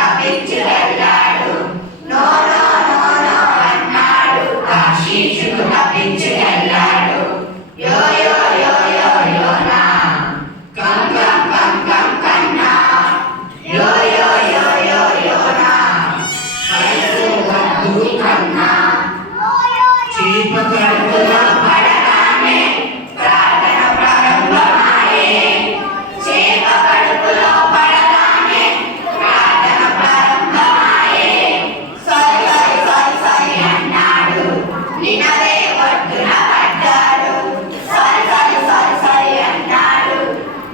తప్పించుకెళ్ళాడు. No no no no అన్నాడు, ఆశీషుకు తప్పించుకెళ్ళాడు. యో యో యో యో యోనా, కం కం కం కం కన్నా. యో యో యో యో యోనా, వయసు వద్దు కన్నా. చీప కడుపులో పడగానే ప్రార్థన ప్రారంభమాయే. చేప కడుపులో పడగానే ప్రార్థన ప్రారంభమాయే. సై సై సై సై అన్నాడు, నినవే ఒడ్డున పడ్డాడు. సై సై సై సై అన్నాడు,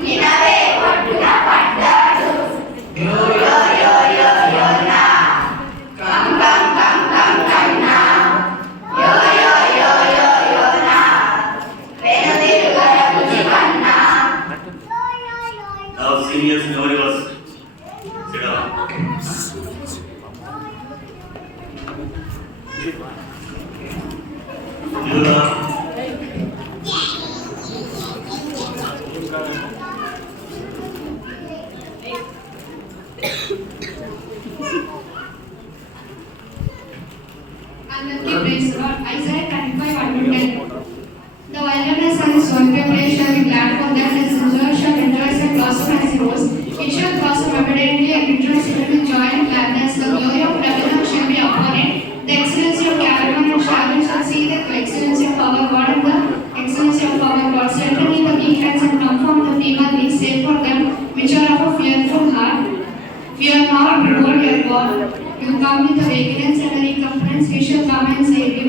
నినవే ఒడ్డున పడ్డాడు. యో యో యో యో యోనా, కం కం కం కం కన్నా. యో యో యో యో యోనా, వెనుదిరుగల బుద్ధి కన్నా. Now seniors nobody was sit down. Yuna. అందరికీ praise the Lord. Isaiah 35:1-10. The wilderness and its swampy place shall be glad for them, and its rivers shall rejoice and blossom as a rose. It shall blossom abundantly and rejoice with joy and gladness. The glory of Lebanon shall be upon it. The excellency of Carmel and Sharon shall see the excellency of our God and the excellency of our God. Strengthen in the weak hands and confirm the feeble knees. Save for them which are of a fearful heart. Fear not, behold your God. You come with the vehicles and the recompense. He shall come and save you.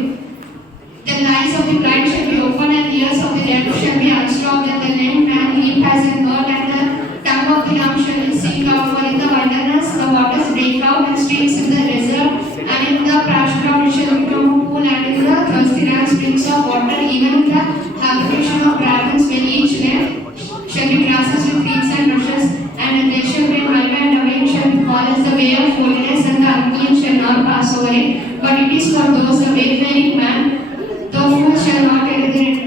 The eyes of the blind shall be open, and ears of the deaf shall be unstopped, and the lame man leap as a bird, and the tongue of the young shall sing out. For in the wilderness the waters break out, and streams in the desert, and in the parched ground it shall become a pool, and in the thirsty land springs of water. Even in the habitation of dragons, when each land shall be grasses with reeds and rushes, and there shall be an highway, and a way shall be called as the way of holiness, and the unclean shall not pass over it. But it is for those the wayfaring man, the fool shall not enter it.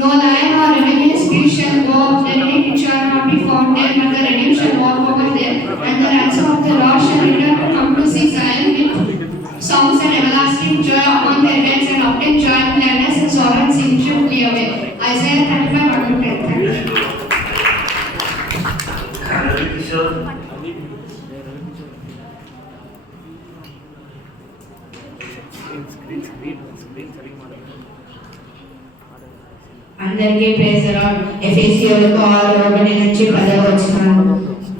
No lion or rebellious beast shall go up their way, it shall not be found there, but the redeemed shall walk over there. And the ransom of the Lord shall return to come to see Zion with songs and everlasting joy upon their heads, and obtain joy and gladness, and sorrow and sin shall flee away. Isaiah 35:1-10. Ravi Kishore. అందరికీ praise the lord. ఎఫెసీయులకు 6:1-10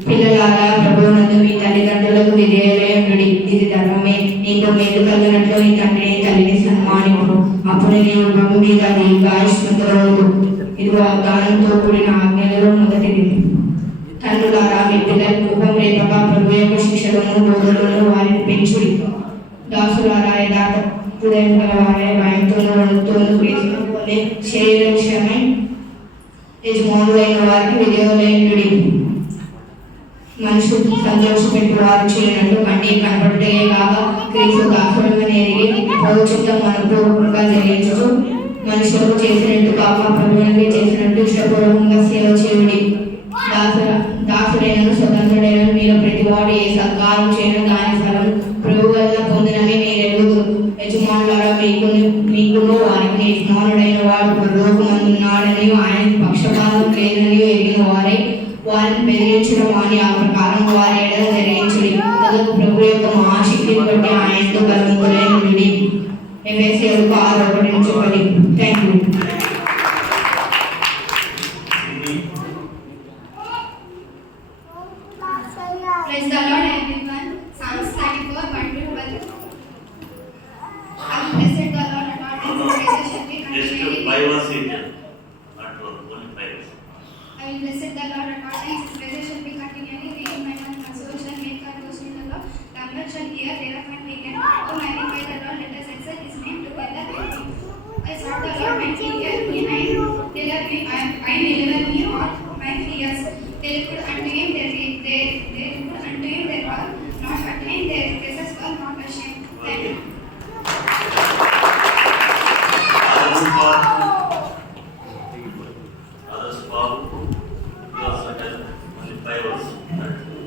పిల్లలారా, ప్రభువునందు మీ తల్లిదండ్రులకు విధేయులయుండుడి. ఇది ధర్మమే. నీకు మేలు కలిగినట్లు నీ తండ్రిని తల్లిని సన్మానింపుడు. అప్పుడు నీవు భూమి మీద దీర్ఘాయుష్మంతుడవుదు. ఇది వాగ్దానంతో కూడిన ఆజ్ఞలలో మొదటిది. తండ్రులారా, మీ పిల్లలు కోపం రేపక ప్రభు యొక్క శిక్షలను బోధలను వారిని పెంచుడి. దాసులారా, యథార్థ హృదయం గలవారే, భయంతోనూ వణుకుతోనూ క్రీస్తును పోలే శరీర విషయమై యజమానులైన వారికి విధేయులయుండుడి. మనుషులు సంతోషపెట్టి వారు చేయనట్లు కంటికి కనపడుటే కాక క్రీస్తు దాసులను ఎరిగి ప్రభుత్వం మనపూర్వకంగా జరిగించు. మనుషులకు చేసినట్టు కాక ప్రభువునికి చేసినట్టు ఇష్టపూర్వకంగా సేవ చేయుడి. దాసుడైనను స్వతంత్రుడైనను మీరు ప్రతివాడు ఏ సత్కారం చేయను దాని ఫలం ప్రభు వల్ల పొందినని మీరు ఎరుగుదురు. యజమానులారా, మీకును వారికి యజమానుడైన వాడు పరలోకమందున్నాడని ఆయన పక్షపాతం లేదని ఎరిగిన వారే వారిని బెదిరించిన వాని ఆ ప్రకారం వారి ఎడల జరిగించుడి. తదుకు ప్రభు యొక్క మహాశక్తిని బట్టి ఆయనతో బలవంతులై ఉండుడి. ఎఫెసీయులకు 6:1-10. Thank you. Praise the Lord, everyone. Psalms 34:1-12. I will bless the Lord at all times. His praises shall be continually. Just 5 was Indian, not only 5. I will bless the Lord at all times. His praises shall be continually. Reading my mouth, my soul shall make her boast in the Lord. Tongue shall hear thereof and be glad. Oh, magnify the Lord, let us exalt His name together with Him. I sought the Lord, and He heard me, and delivered me all my fears. They looked unto Him, they looked unto Him, they were not ashamed, their faces were not ashamed. Thank you. Others Babu, he also had only 5 or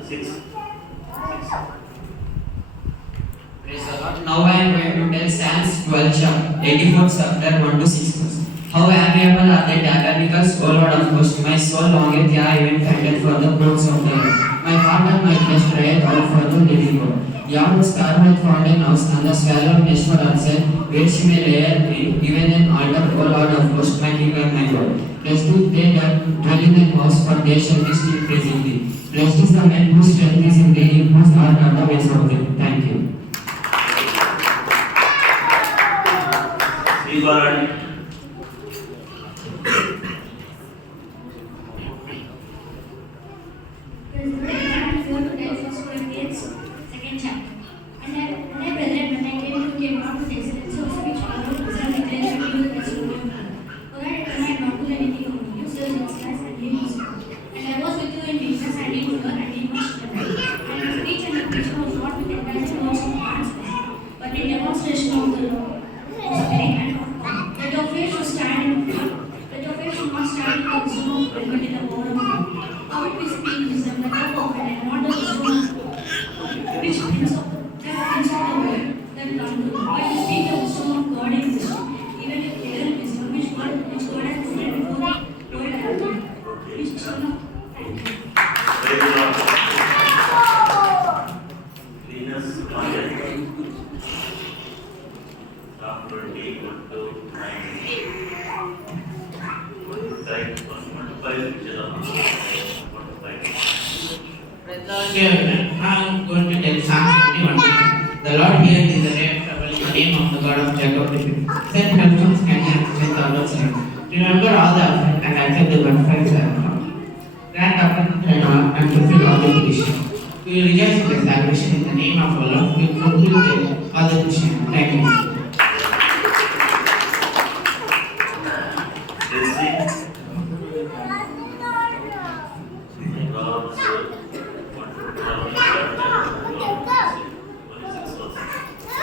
6. Now I am going to tell Psalms 12 chapter 84th chapter 1 to 6. How amiable are the tabernacles, O Lord of hosts! My soul longeth, yea, even fainted for the courts of the Lord. My heart and my flesh crieth out for the living God. Yea, the sparrow hath found an house, and the swallow nest for herself, where she may lay her egg, even an altar, O Lord of hosts, my King and my God. Blessed is they that dwell in thy house, for they shall be still praising thee. Blessed is the man whose strength is in thee, in whose heart are the ways of thee. Thank you. Sivarani. Second chapter. And I, brethren, when I came to the amount of excellence of which all the preserve declares to you the testimony of God. For that I command not to do anything of you, serve in Christ and live in spirit. And I was with you in weakness and in fear and in much trouble. And the speech and the preaching was not with enticing words of man's flesh, but in demonstration of the Lord, of spirit and of power. That your faith should stand in fear, that your faith should not stand in the wisdom of men, but in the power of God. How it we speak wisdom, the cup of it, and not the wisdom of God, which prince of the world that come to, but we speak the wisdom of God in wisdom, even if hidden wisdom which God has presented before the world and God, which is one of thank you. Praise the Lord. Venus Content. Psalm 21 to 9. 125 which is on 125. I'm going to tell Psalms 21. The Lord heareth in the day of trouble, in the name of the God of Jacob. Send help from Scandinavia, send the Lord's name. Remember all the afflict and accept the benefits I have found. Grant upon and fulfill all the petitions. We will rejoice in the salvation in the name of our Lord. We will fulfill all the petitions. Thank you.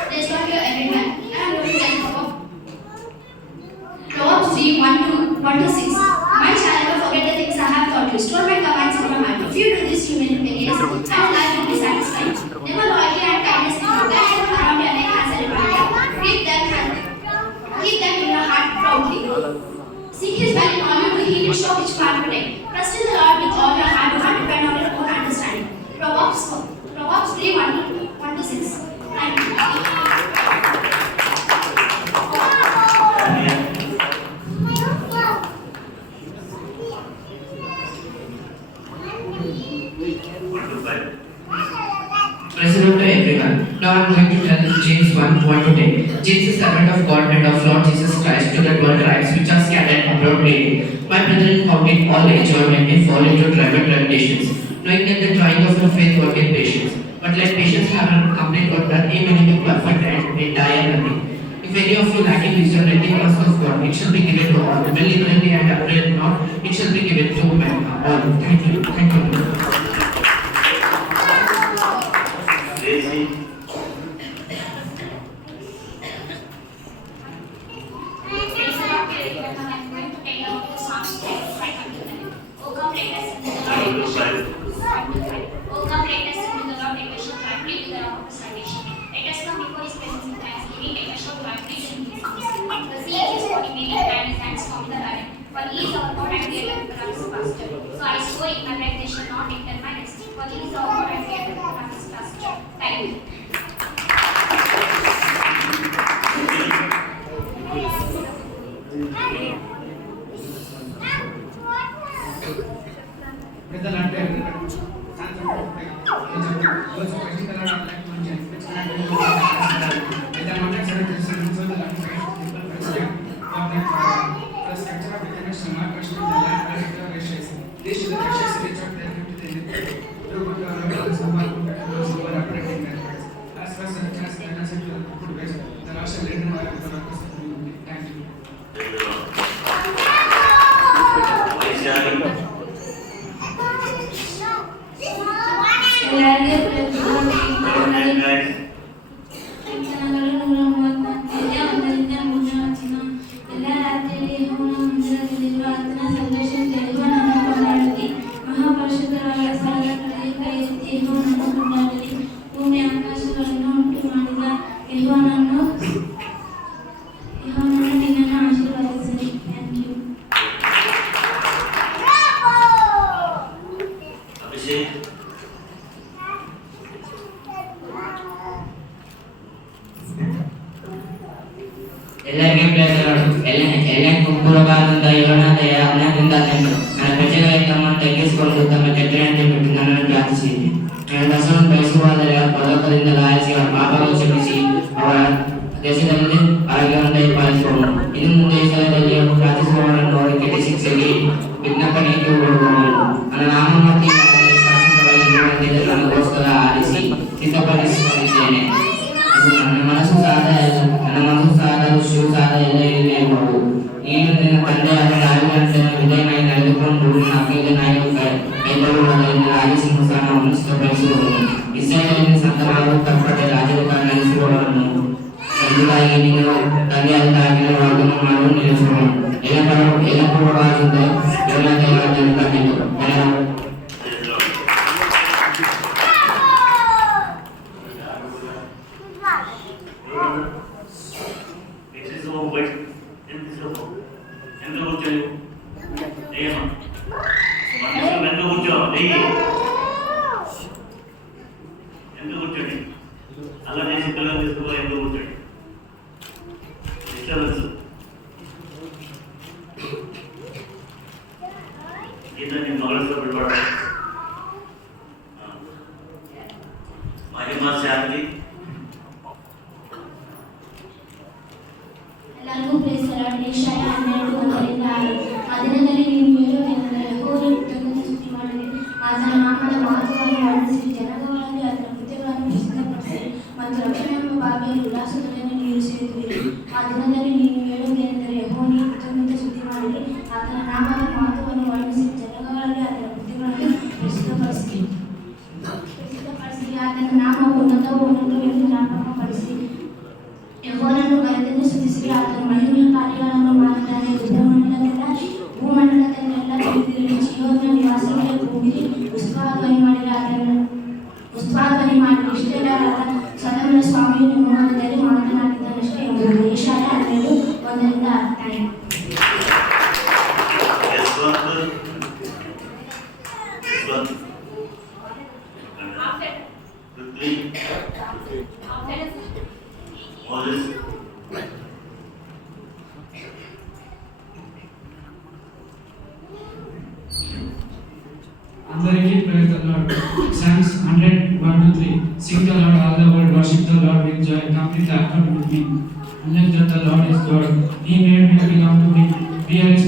Let's not hear everyone. And I'm going to tell Proverbs 3, 1 to 6. My child, never forget the things I have taught you. Store my commands in your heart. If you do this, you will be blessed, and life will be satisfied. Never loyalty and kindness in you. That is around your neck as a reminder. Keep them in your heart proudly. Seek His will in all you do. He will show which path to take. Trust in the Lord with all your heart. Do not depend on your own understanding. Proverbs 3, 1 to 6. Thank you. President to everyone. Now I am going to tell James 1 to 10. James is servant of God and of Lord Jesus Christ to the 12 tribes which are scattered abroad daily. My brethren, count it all enjoyment and fall into private temptations, knowing that the trying of your faith worketh patience. But let patience have a complete work, that ye may be perfect and may die nothing. If any of you lacking wisdom, let him ask of God. It shall be given to all. Liberally and upbraid not, it shall be given to men all. Thank you. Thank you. Daisy. So I swore in my right, they shall not enter my rest. For he is our God and we are the his pasture. Thank you. ಭೂಮಿ ಆಕಾಶಗಳನ್ನು ಉಂಟು ಮಾಡಿದ యెహోవాను నిన్నను ఆశీర్వదించండి. Thank you. Abhishek ಎಲ್ಲರಿಗೆ ಪ್ರೇರಣೆ ಎಲ್ಲ ಕುಂಕುರವಾದಂತ ಯೋನಾದಯ ಅಣ್ಣದಿಂದ ನನ್ನ ಪ್ರಜೆಗಳ ತಮ್ಮನ್ನು ತಗ್ಗಿಸಿಕೊಂಡು ತಮ್ಮ ಕೆಟ್ಟನೆಯನ್ನು ಬಿಟ್ಟು ನನ್ನನ್ನು ಪ್ರಾರ್ಥಿಸಿದೆ. ನನ್ನ ದಸವನ್ನು ಬಯಸುವಾದರೆ ಪದಕದಿಂದ ಲಾಯಿಸಿ ಅವರ ಪಾಪಗಳು ಕ್ಷಮಿಸಿ ಅವರ ದೇಶದಲ್ಲಿ ಆರೋಗ್ಯವನ್ನು ಪಾಲಿಸುವನು. ಇನ್ನು ಮುಂದೆ ಸ್ಥಳದಲ್ಲಿ ಪ್ರಾರ್ಥಿಸುವವರನ್ನು ಅವರ ಕೆಟ್ಟ ಶಿಕ್ಷೆಗೆ ವಿಜ್ಞಾಪನೆಗೆ ಹೋಗುವನು. ನನ್ನ ನಾಮ ಮತ್ತು ಶಾಸಕವಾಗಿ ನನಗೋಸ್ಕರ ಆರಿಸಿ ಸಿದ್ಧಪಡಿಸಿಕೊಂಡಿದ್ದೇನೆ. ನನ್ನ ಮನಸ್ಸು ಸಾದ ಶಿವ ಸಾದ ಎಲ್ಲ ಇರಬಹುದು. ನೀನು ನಿನ್ನ ತಂದೆಯಾದ ದಾವಿದನಂತೆ ವಿಧೇಯನಾಗಿ ನಡೆದುಕೊಂಡು ನಿನ್ನ ಅಗ್ನಿಗೆ ನಾಯಕ ಕೈಗೊಳ್ಳುವುದರಿಂದ ರಾಜಸಿಂಹಾಸನವನ್ನು ಸಿದ್ಧಪಡಿಸುವವನು. ಇಸ್ರಾಯೇಲಿನ ಸಂತನಾದ ಕಪ್ಪಟೆ ರಾಜರ ನಡೆಸುವವರನ್ನು ಎಂಬುದಾಗಿ ನೀನು ತಂದೆಯಾದ ದಾವಿದನ ವಾಗ್ದಾನ ಮಾಡಲು ನಿಲ್ಲಿಸುವವನು. ಎಲ್ಲ ಪೂರ್ವವಾಗಿದ್ದ ಯೋನಾದಯಗಳನ್ನು ಕಂಡಿತು. ఎంత కూర్చోని ఏమా ఎంత కూర్చో ఎంత కూర్చోండి అలా చేసి పిల్లలు తీసుకో ఎంత కూర్చోండి డిస్టర్బెన్స్ గీత నేను మొదలుతో పిలవడం మహిమా శాంతి ಎಲ್ಲರಿಗೂ ಪ್ರೇಸರಾಡ್ ಏಷಾಯ 12:1 ಆ ದಿನದಲ್ಲಿ ನೀವು ಹೇಳುವುದೇನೆಂದರೆ ಯೆಹೋವನಿಗೆ ಕೃತಜ್ಞತೆ ಸ್ತುತಿ ಮಾಡಿರಿ, ಆತನ ನಾಮದ ಮಹತ್ವವನ್ನು ವರ್ಣಿಸಿರಿ, ಜನಾಂಗಗಳಲ್ಲಿ ಆತನ ಕೃತ್ಯಗಳನ್ನು ಪ್ರಸಿದ್ಧಪಡಿಸಿರಿ ಮತ್ತು ರಕ್ಷಣೆಯ ಬಾವಿಯಲ್ಲಿ ಉಲ್ಲಾಸದಲ್ಲಿ ನೀರು ಸೇರಿದಿರಿ. ಆ ದಿನದಲ್ಲಿ ನೀವು ಹೇಳುವುದೇನೆಂದರೆ ಯೆಹೋವನಿಗೆ ಕೃತಜ್ಞತೆ ಸ್ತುತಿ ಮಾಡಿರಿ, ಆತನ ನಾಮದ ಮಹತ್ವವನ್ನು ವರ್ಣಿಸಿರಿ, ಜನಾಂಗಗಳಲ್ಲಿ ಆತನ ಕೃತ್ಯಗಳನ್ನು ಪ್ರಸಿದ್ಧಪಡಿಸಿರಿ, ಆತನ ನಾಮವು ಉನ್ನತವೆಂದು ಜ್ಞಾಪಕಪಡಿಸಿ ಯೆಹೋವನನ್ನು ಕರೆದೆಂದು ಸ್ತುತಿಸಿರಿ. ಆತನ ಮಹಿಮೆಯ ಕಾರ್ಯಗಳನ್ನು ಮಾಡಿದ್ದಾನೆ. ಭೂಮಂಡಲದಲ್ಲೆಲ್ಲ ತಿಳಿದಿರಿ. ಚೀಯೋನಿನ ನಿವಾಸಿಗಳೇ ಕೂಗಿರಿ, ಉತ್ಸಾಹಧ್ವನಿ ಮಾಡಿರಿ, ಉತ್ಸಾಹಧ್ವನಿ ಮಾಡಿರಿ. ಇಷ್ಟೆಲ್ಲ ಸದಮನ ಸ್ವಾಮಿಯು ನಿಮ್ಮ ಮನದಲ್ಲಿ ಮಾತನಾಡಿದ್ದಾನಷ್ಟೇ ಎಂಬುದು ಏಷಾಯ 12:1. అందరికీ praise the Lord. Psalms 100:1-3. Sing the Lord, all the world, worship the Lord with joy, come with laughter with me. Acknowledge that the Lord is God. He made me belong to Him. We are His